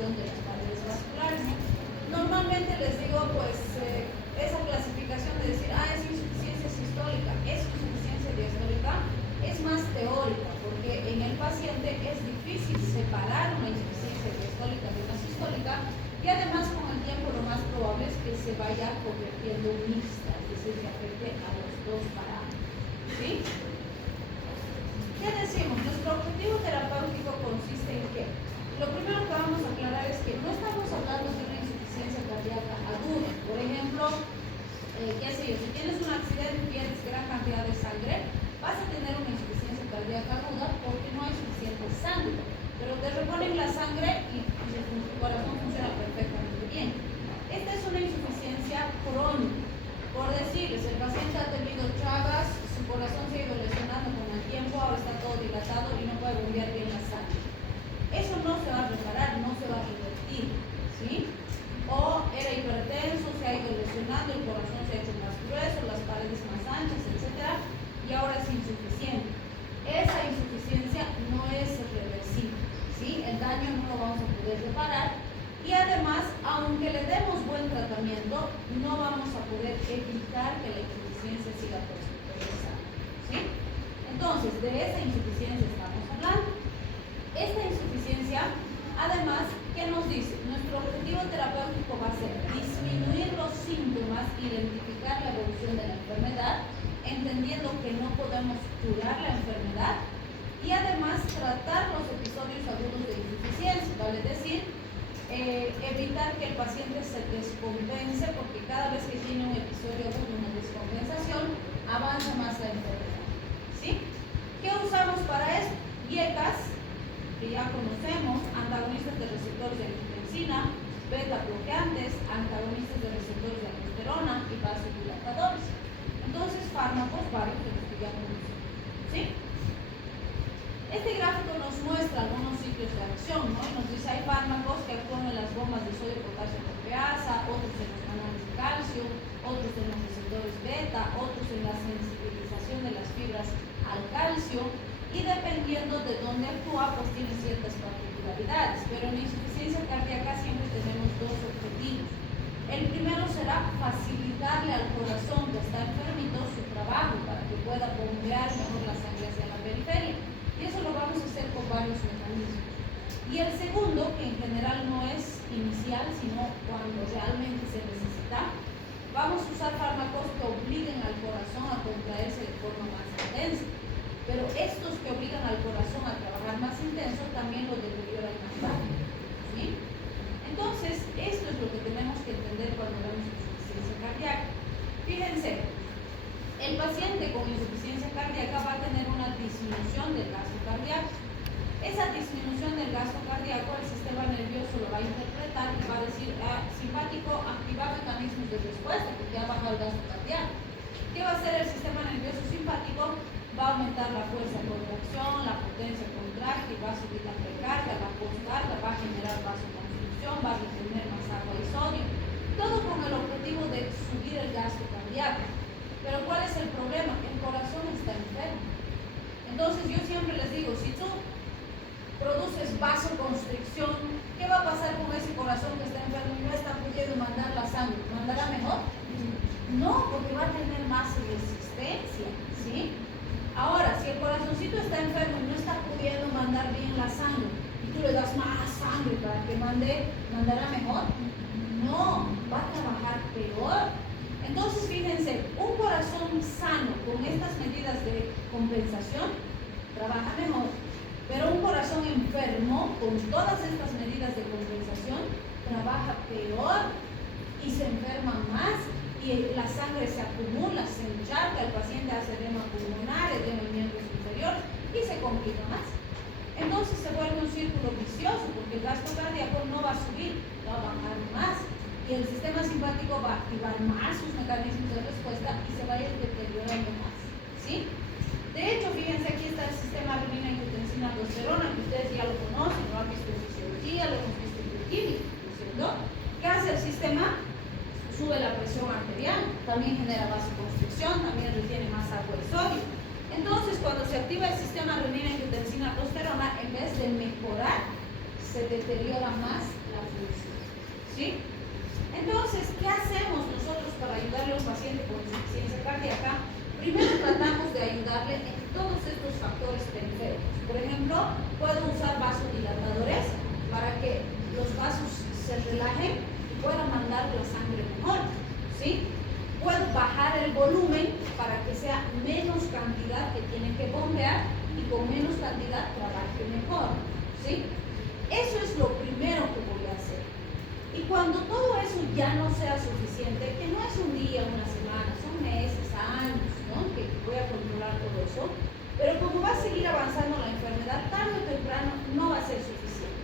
activación de las paredes vasculares. Normalmente les digo, pues, esa clasificación de decir, es insuficiencia sistólica, es insuficiencia diastólica, es más teórica, porque en el paciente es difícil separar una insuficiencia diastólica de una sistólica, y además con el tiempo lo más probable es que se vaya convirtiendo mixta, es decir, que afecte a los dos parámetros. ¿Sí? ¿Qué decimos? Nuestro objetivo terapéutico consiste en qué? Lo primero que vamos a aclarar es que no estamos hablando de una insuficiencia cardíaca aguda. Por ejemplo, qué sé yo, si tienes un accidente y pierdes gran cantidad de sangre, vas a tener una insuficiencia cardíaca aguda porque no hay suficiente sangre. Pero te reponen la sangre y tu corazón funciona perfectamente bien. Esta es una insuficiencia crónica. Por decirles, el paciente ha tenido tragas, su corazón se ha ido lesionando con el tiempo, ahora está todo dilatado y no puede bombear bien la sangre. Eso no se va a reparar, no se va a revertir, ¿sí? O era hipertenso, se ha ido lesionando, el corazón se ha hecho más grueso, las paredes más anchas, etc. Y ahora es insuficiente. Esa insuficiencia no es reversible, ¿sí? El daño no lo vamos a poder reparar. Y además, aunque le demos buen tratamiento, no vamos a poder evitar que la insuficiencia siga progresando, ¿sí? Entonces, de esa insuficiencia estamos hablando. Esta insuficiencia, además, ¿qué nos dice? Nuestro objetivo terapéutico va a ser disminuir los síntomas, identificar la evolución de la enfermedad, entendiendo que no podemos curar la enfermedad, y además tratar los episodios agudos de insuficiencia, vale decir, evitar que el paciente se descompense, porque cada vez que tiene un episodio agudo, una descompensación, avanza más la enfermedad, ¿sí? ¿Qué usamos para esto? IECAS, que ya conocemos, antagonistas de receptores de angiotensina, beta bloqueantes, antagonistas de receptores de aldosterona y vasodilatadores. Entonces, fármacos varios de los que ya conocemos, ¿sí? Este gráfico nos muestra algunos sitios de acción, ¿no? Y nos dice, hay fármacos que actúan en las bombas de sodio, potasio, proteasa, otros en los canales de calcio, otros en los receptores beta, otros en la sensibilización de las fibras al calcio, y dependiendo de dónde actúa, pues tiene ciertas particularidades. Pero en la insuficiencia cardíaca siempre tenemos dos objetivos. El primero será facilitarle al corazón que está enfermito su trabajo para que pueda bombear mejor la sangre hacia la periferia. Y eso lo vamos a hacer con varios mecanismos. Y el segundo, que en general no es inicial, sino cuando realmente se necesita, vamos a usar fármacos que obliguen al corazón a contraerse de forma más intensa. Pero estos que obligan al corazón a trabajar más intenso también lo deterioran más rápido, ¿sí? Entonces, esto es lo que tenemos que entender cuando hablamos de insuficiencia cardíaca. Fíjense, el paciente con insuficiencia cardíaca va a tener una disminución del gasto cardíaco. Esa disminución del gasto cardíaco, el sistema nervioso lo va a interpretar y va a decir, simpático, activar mecanismos de respuesta, porque ya bajado el gasto cardíaco. ¿Qué va a hacer el sistema nervioso simpático? Va a aumentar la fuerza de contracción, la potencia contráctil, va a subir la precarga, la postcarga, va a generar vasoconstricción, va a retener más agua y sodio. Todo con el objetivo de subir el gasto cardíaco. Pero ¿cuál es el problema? El corazón está enfermo. Entonces yo siempre les digo, si tú produces vasoconstricción, ¿qué va a pasar con ese corazón que está enfermo y no está pudiendo mandar la sangre? ¿Mandará mejor? No, porque va a tener más resistencia, ¿sí? Ahora, si el corazoncito está enfermo y no está pudiendo mandar bien la sangre, y tú le das más sangre para que ¿mandará mejor? No, va a trabajar peor. Entonces, fíjense, un corazón sano con estas medidas de compensación trabaja mejor, pero un corazón enfermo con todas estas medidas de compensación trabaja peor y se enferma más y la sangre se acumula, se encharca, el paciente hace edema pulmonar, edema en miembros inferiores y se complica más. Entonces se vuelve un círculo vicioso porque el gasto cardíaco no va a subir, va a bajar más. Y el sistema simpático va a activar más sus mecanismos de respuesta y se va a ir deteriorando más, ¿sí? De hecho, fíjense, aquí está el sistema renina, angiotensina, aldosterona, que ustedes ya lo conocen, lo han visto en fisiología, lo hemos visto en bioquímica, ¿no es cierto? ¿Qué hace el sistema? Sube la presión arterial, también genera vasoconstricción, también retiene más agua y sodio. Entonces, cuando se activa el sistema renina, angiotensina, aldosterona, en vez de mejorar, se deteriora más la la función. ¿Sí? Entonces, ¿qué hacemos nosotros para ayudarle a un paciente con insuficiencia cardíaca? Primero tratamos de ayudarle en todos estos factores periféricos. Por ejemplo, puedo usar vasodilatadores para que los vasos se relajen y puedan mandar la sangre mejor. ¿Sí? Puedo bajar el volumen para que sea menos cantidad que tiene que bombear y con menos cantidad trabaje mejor. ¿Sí? Eso es lo primero que voy a hacer. Y cuando todo eso ya no sea suficiente, que no es un día, una semana, son meses, años, ¿no? Que voy a controlar todo eso, pero como va a seguir avanzando la enfermedad, tarde o temprano no va a ser suficiente.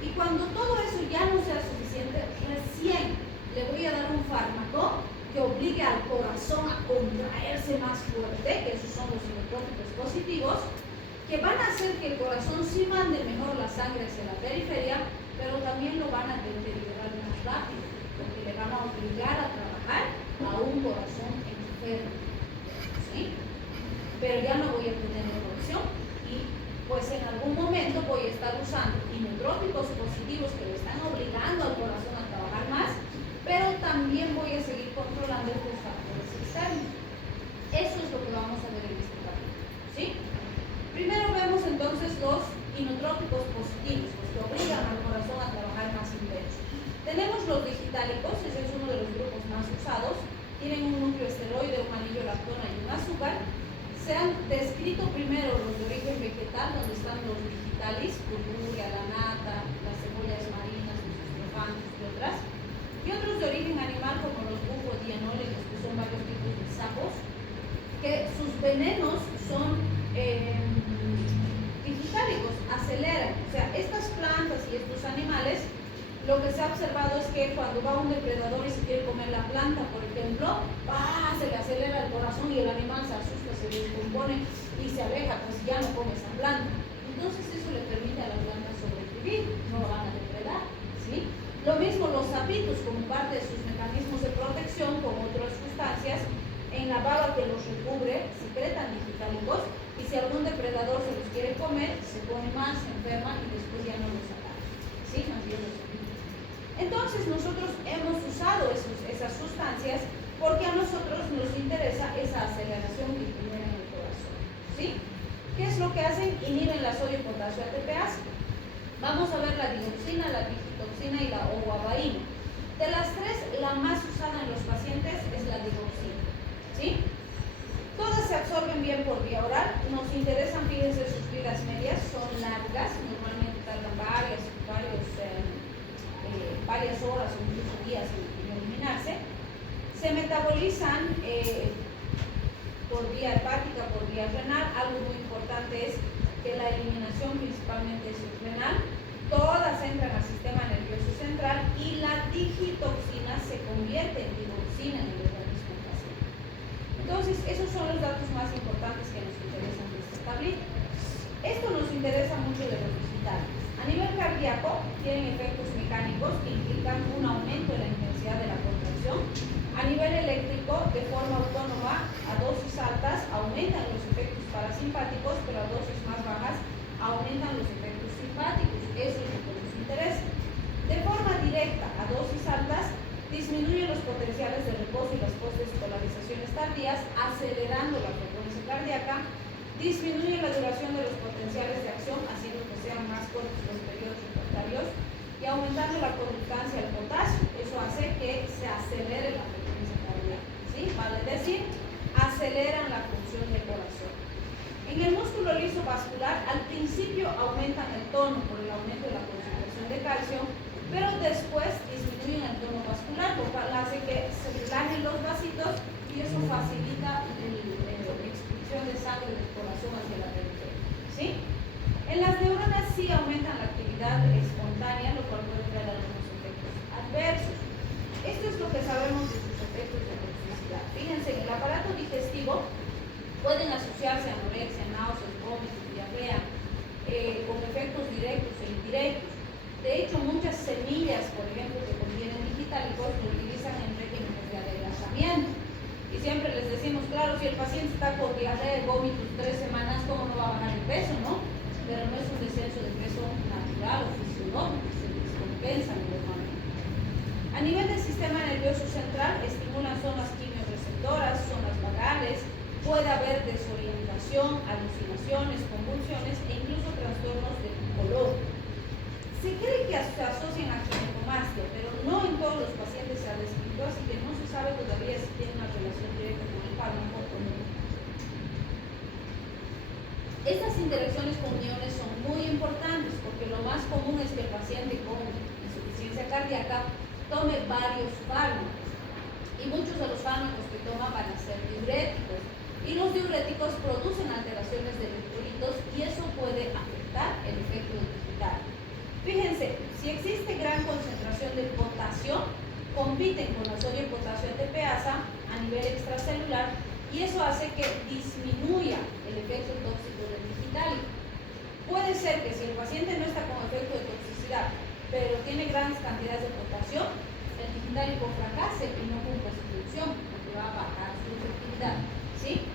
Y cuando todo eso ya no sea suficiente, recién le voy a dar un fármaco que obligue al corazón a contraerse más fuerte, que esos son los inotrópicos positivos, que van a hacer que el corazón sí mande mejor la sangre hacia la periferia, pero también lo van a deteriorar más rápido, porque le van a obligar a trabajar a un corazón enfermo. ¿Sí? Pero ya no voy a tener otra opción y pues en algún momento voy a estar usando inotrópicos positivos que le están obligando al corazón a trabajar más, pero también voy a seguir controlando estos factores externos. Eso es lo que vamos a ver en este capítulo. ¿Sí? Primero vemos entonces los inotrópicos positivos, los que obligan al corazón a trabajar más intenso. Tenemos los digitálicos, ese es uno de los grupos más usados. Tienen un núcleo esteroide, un anillo lactona y un azúcar. Se han descrito primero los de origen vegetal, donde están los digitalis, curcuria, la nata, las cebollas marinas, los estrofantos y otras. Y otros de origen animal, como los bufodienoles, que son varios tipos de sapos, que sus venenos son digitálicos, aceleran. O sea, estas plantas y estos animales, lo que se ha observado es que cuando va un depredador y se quiere comer la planta, por ejemplo, se le acelera el corazón y el animal se asusta, se descompone y se aleja, pues ya no come esa planta. Entonces eso le permite a la planta sobrevivir, no lo van a depredar. ¿Sí? Lo mismo los sapitos, como parte de sus mecanismos de protección con otras sustancias, en la baba que los recubre, secretan digitálicos, y si algún depredador se los quiere comer, se pone más, se enferma y después ya no los ataca. ¿Sí? Más bien los evita. Entonces nosotros hemos usado esas sustancias porque a nosotros nos interesa esa aceleración que generan en el corazón. ¿Sí? ¿Qué es lo que hacen? Inhiben la sodio potasio ATPase. Vamos a ver la dioxina, la digitoxina y la oguabaína. De las tres, la más usada en los pacientes es la digoxina. ¿Sí? Todas se absorben bien por vía oral. Nos interesan, fíjense, sus vidas medias son largas, normalmente tardan varias horas o incluso días en eliminarse. Se metabolizan por vía hepática, por vía renal. Algo muy importante es que la eliminación principalmente es renal. Todas entran al sistema nervioso central y la digitoxina se convierte en digoxina en el organismo del paciente. Entonces, esos son los datos más importantes que nos interesan de esta tablita. Esto nos interesa mucho de los digitálicos. A nivel cardíaco, tienen efectos mecánicos que implican un aumento en la intensidad de la contracción. A nivel eléctrico, de forma autónoma, a dosis altas aumentan los efectos parasimpáticos, pero a dosis más bajas aumentan los efectos simpáticos. Eso es lo que nos interesa. De forma directa, a dosis altas, disminuye los potenciales de reposo y las postdespolarizaciones tardías, acelerando la frecuencia cardíaca. Disminuye la duración de los potenciales de acción, haciendo que sean más cortos los periodos refractarios y aumentando la conductancia del potasio. Eso hace que se acelere la frecuencia cardíaca. ¿Sí? Vale decir, aceleran la función del corazón. En el músculo liso vascular, al principio aumentan el tono por el aumento de la concentración de calcio, pero después disminuyen el tono vascular, lo cual hace que se relajen los vasitos y eso facilita la expulsión de sangre del corazón hacia la periferia. ¿Sí? En las neuronas sí aumentan la actividad espontánea, lo cual puede traer algunos efectos adversos. Esto es lo que sabemos de sus efectos de toxicidad. Fíjense, en el aparato digestivo pueden asociarse a anorexia, náuseas, vómitos, diarrea, con efectos directos e indirectos. De hecho, muchas semillas, por ejemplo, que contienen digitálicos, se utilizan en regímenes de adelgazamiento. Y siempre les decimos, claro, si el paciente está con diarrea y vómitos 3 semanas, ¿cómo no va a bajar el peso, no? Pero no es un descenso de peso natural o fisiológico, es un compensan normalmente. A nivel del sistema nervioso central, estimulan zonas quimiorreceptoras, zonas vagales, puede haber desorientación, alucinaciones, convulsiones e incluso trastornos de color. Se cree que se asocian a ginecomastia, pero no en todos los pacientes se ha descrito, así que no se sabe todavía si tiene una relación directa con el fármaco o no. Estas interacciones con iones son muy importantes porque lo más común es que el paciente con insuficiencia cardíaca tome varios fármacos y muchos de los fármacos que toma van a ser diuréticos y los diuréticos producen alteraciones de electrolitos y eso puede afectar el efecto digital. Fíjense, si existe gran concentración de potasio, compiten con la sodio y potasio ATPasa a nivel extracelular y eso hace que disminuya el efecto tóxico del digitálico. Puede ser que si el paciente no está con efecto de toxicidad, pero tiene grandes cantidades de potasio, el digitálico fracase y no cumpla su función, porque va a bajar su efectividad. ¿Sí?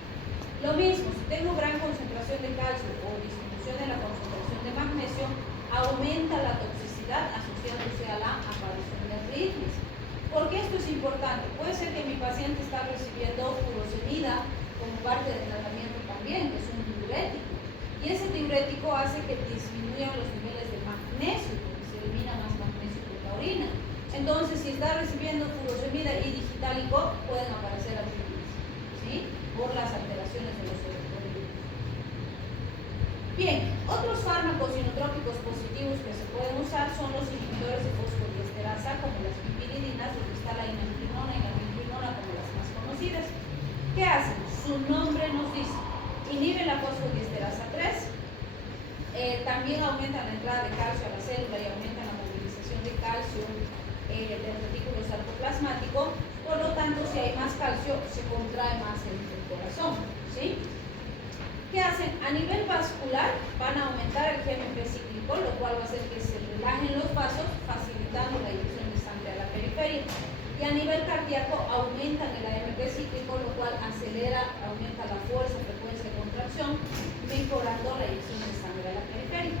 Lo mismo, si tengo gran concentración de calcio o disminución de la concentración de magnesio, aumenta la toxicidad asociándose a la aparición de arritmias. ¿Por qué esto es importante? Puede ser que mi paciente está recibiendo furosemida como parte del tratamiento también, que es un diurético. Y ese diurético hace que disminuyan los niveles de magnesio, porque se elimina más magnesio por la orina. Entonces, si está recibiendo furosemida y digitálico, pueden aparecer arritmias, ¿sí? Por las alteraciones de los electrolitos. Bien, otros fármacos inotrópicos positivos que se pueden usar son los inhibidores de fosfodiesterasa, como las pipiridinas, donde está la inamtrinona y la milrinona como las más conocidas. ¿Qué hacen? Su nombre nos dice, inhiben la fosfodiesterasa 3, también aumentan la entrada de calcio a la célula y aumentan la movilización de calcio del retículo sarcoplasmático, por lo tanto, si hay más calcio, se contrae más el corazón, ¿sí? ¿Qué hacen? A nivel vascular van a aumentar el GMP cíclico, lo cual va a hacer que se relajen los vasos, facilitando la inyección de sangre a la periferia. Y a nivel cardíaco aumentan el AMP cíclico, lo cual aumenta la fuerza, frecuencia de contracción, mejorando la inyección de sangre a la periferia.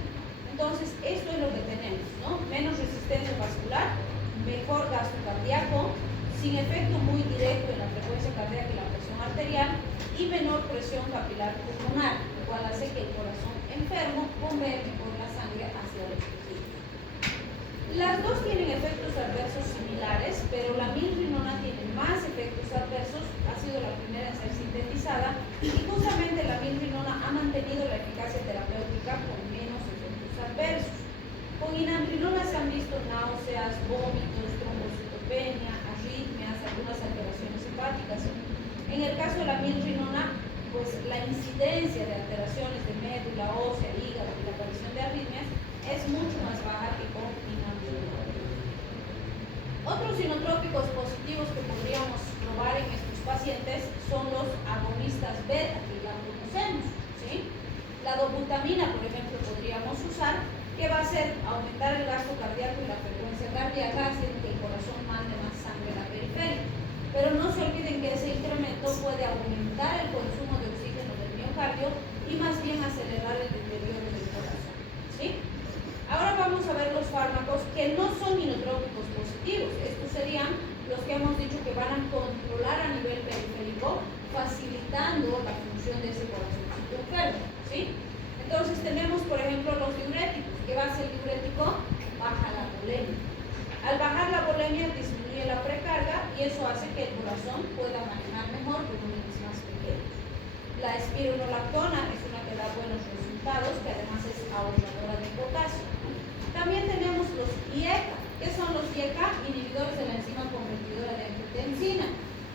Entonces, esto es lo que tenemos, ¿no? Menos resistencia vascular, mejor gasto cardíaco, sin efecto muy directo en la frecuencia cardíaca y la presión arterial, y menor presión capilar pulmonar, lo cual hace que el corazón enfermo bombee mejor la sangre hacia los tejidos. Las dos tienen efectos adversos similares, pero la milrinona tiene más efectos adversos, ha sido la primera en ser sintetizada, y justamente la milrinona ha mantenido la eficacia terapéutica con menos efectos adversos. Con inamtrinona se han visto náuseas, vómitos, trombocitopenia, arritmias, algunas alteraciones hepáticas. En el caso de la milrinona, pues la incidencia de alteraciones de médula ósea, hígado y la aparición de arritmias es mucho más baja que con inamtrinona. Otros inotrópicos positivos que podríamos probar en estos pacientes son los agonistas beta, que ya conocemos, ¿sí? La dobutamina, por ejemplo, podríamos usar, que va a hacer aumentar el gasto cardíaco y la frecuencia cardíaca, haciendo que el corazón mande más sangre a la periferia. Pero no se olviden que ese incremento puede aumentar el consumo de oxígeno del miocardio y más bien acelerar el deterioro del corazón, ¿sí? Ahora vamos a ver los fármacos que no son inotrópicos positivos. Estos serían los que hemos dicho que van a controlar a nivel periférico, facilitando la función de ese corazoncito enfermo, ¿sí? Entonces tenemos, por ejemplo, los diuréticos. ¿Qué va a hacer el diurético? Baja la volemia. Al bajar la volemia disminuye la precarga y eso hace que el corazón pueda manejar mejor volúmenes más pequeños. La espironolactona es una que da buenos resultados, que además es ahorradora de potasio. También tenemos los IECA. ¿Qué son los IECA? Inhibidores de la enzima convertidora de angiotensina.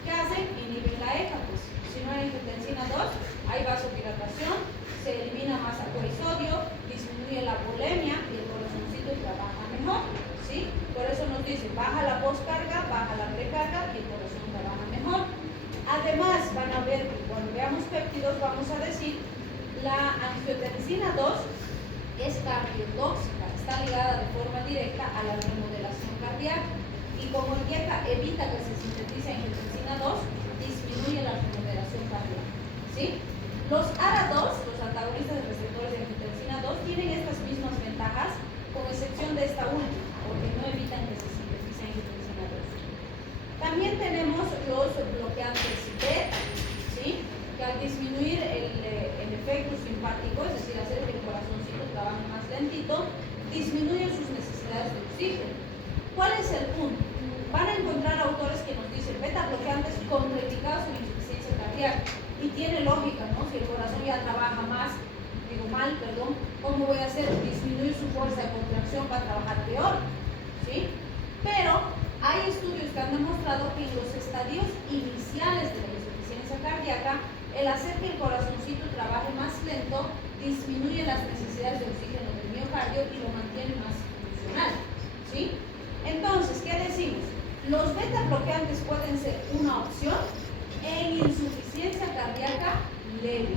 ¿Qué hacen? Inhiben la ECA. Pues si no hay angiotensina 2, hay vasodilatación, se elimina más agua y sodio, disminuye la volemia y el corazoncito trabaja mejor, ¿sí? Por eso nos dice, baja la postcarga, baja la precarga y el corazón trabaja mejor. Además, van a ver, cuando veamos péptidos, vamos a decir, la angiotensina 2 es cardiotóxica, está ligada de forma directa a la remodelación cardíaca. Y como el IECA evita que se sintetice angiotensina 2, disminuye la remodelación cardíaca, ¿sí? Los ARA2, los antagonistas de receptores de angiotensina 2, tienen estas mismas ventajas, con excepción de esta última, porque no al disminuir el efecto simpático, es decir, hacer que el corazoncito trabaje más lentito, disminuye sus necesidades de oxígeno. ¿Cuál es el punto? Van a encontrar autores que nos dicen beta bloqueantes contraindicados en insuficiencia cardíaca. Y tiene lógica, ¿no? Si el corazón ya trabaja más, ¿cómo voy a hacer? Disminuir su fuerza de contracción, va a trabajar peor, ¿sí? Pero hay estudios que han demostrado que en los estadios iniciales de la insuficiencia cardíaca, el hacer que el corazoncito trabaje más lento disminuye las necesidades de oxígeno del miocardio y lo mantiene más funcional, ¿sí? Entonces, ¿qué decimos? Los beta bloqueantes pueden ser una opción en insuficiencia cardíaca leve,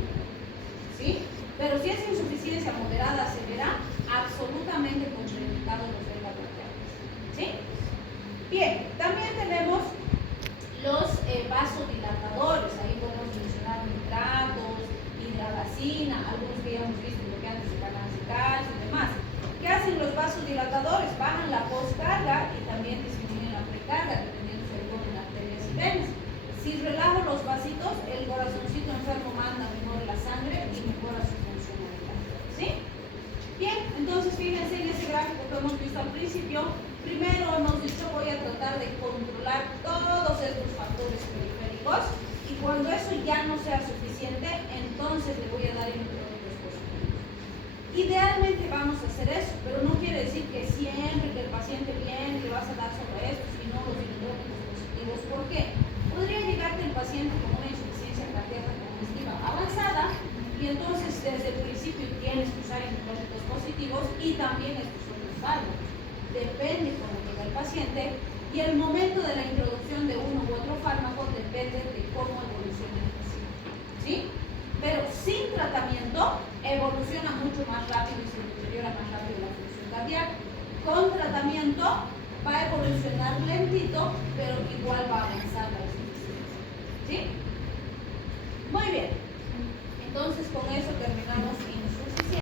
¿sí? Pero si es insuficiencia moderada severa, absolutamente contraindicados los beta bloqueantes, ¿sí? Bien, también tenemos los vasodilatadores. Ahí podemos mencionar nitratos, hidralazina, algunos que ya hemos visto, bloqueantes de canales de calcio y demás. ¿Qué hacen los vasodilatadores? Bajan la postcarga y también disminuyen la precarga, dependiendo si hay en arterias y venas. Si relajo los vasitos, el corazoncito enfermo manda mejor la sangre y mejora su funcionalidad, ¿sí? Bien, entonces fíjense en ese gráfico que hemos visto al principio. Primero hemos dicho voy a tratar de controlar todos estos factores periféricos y cuando eso ya no sea suficiente, entonces le voy a dar electrónicos positivos. Idealmente vamos a hacer eso, pero no quiere decir que siempre que el paciente viene le vas a dar solo estos y no los electrónicos positivos. ¿Por qué? Podría llegarte el paciente con una insuficiencia cardíaca congestiva avanzada y entonces desde el principio tienes que usar electrónicos positivos y también estos son los fármacos. Depende cómo llega el paciente y el momento de la introducción de uno u otro fármaco depende de cómo evoluciona el paciente, ¿sí? Pero sin tratamiento evoluciona mucho más rápido y se deteriora más rápido la función cardíaca. Con tratamiento va a evolucionar lentito, pero igual va a avanzar la insuficiencia, ¿sí? Muy bien. Entonces con eso terminamos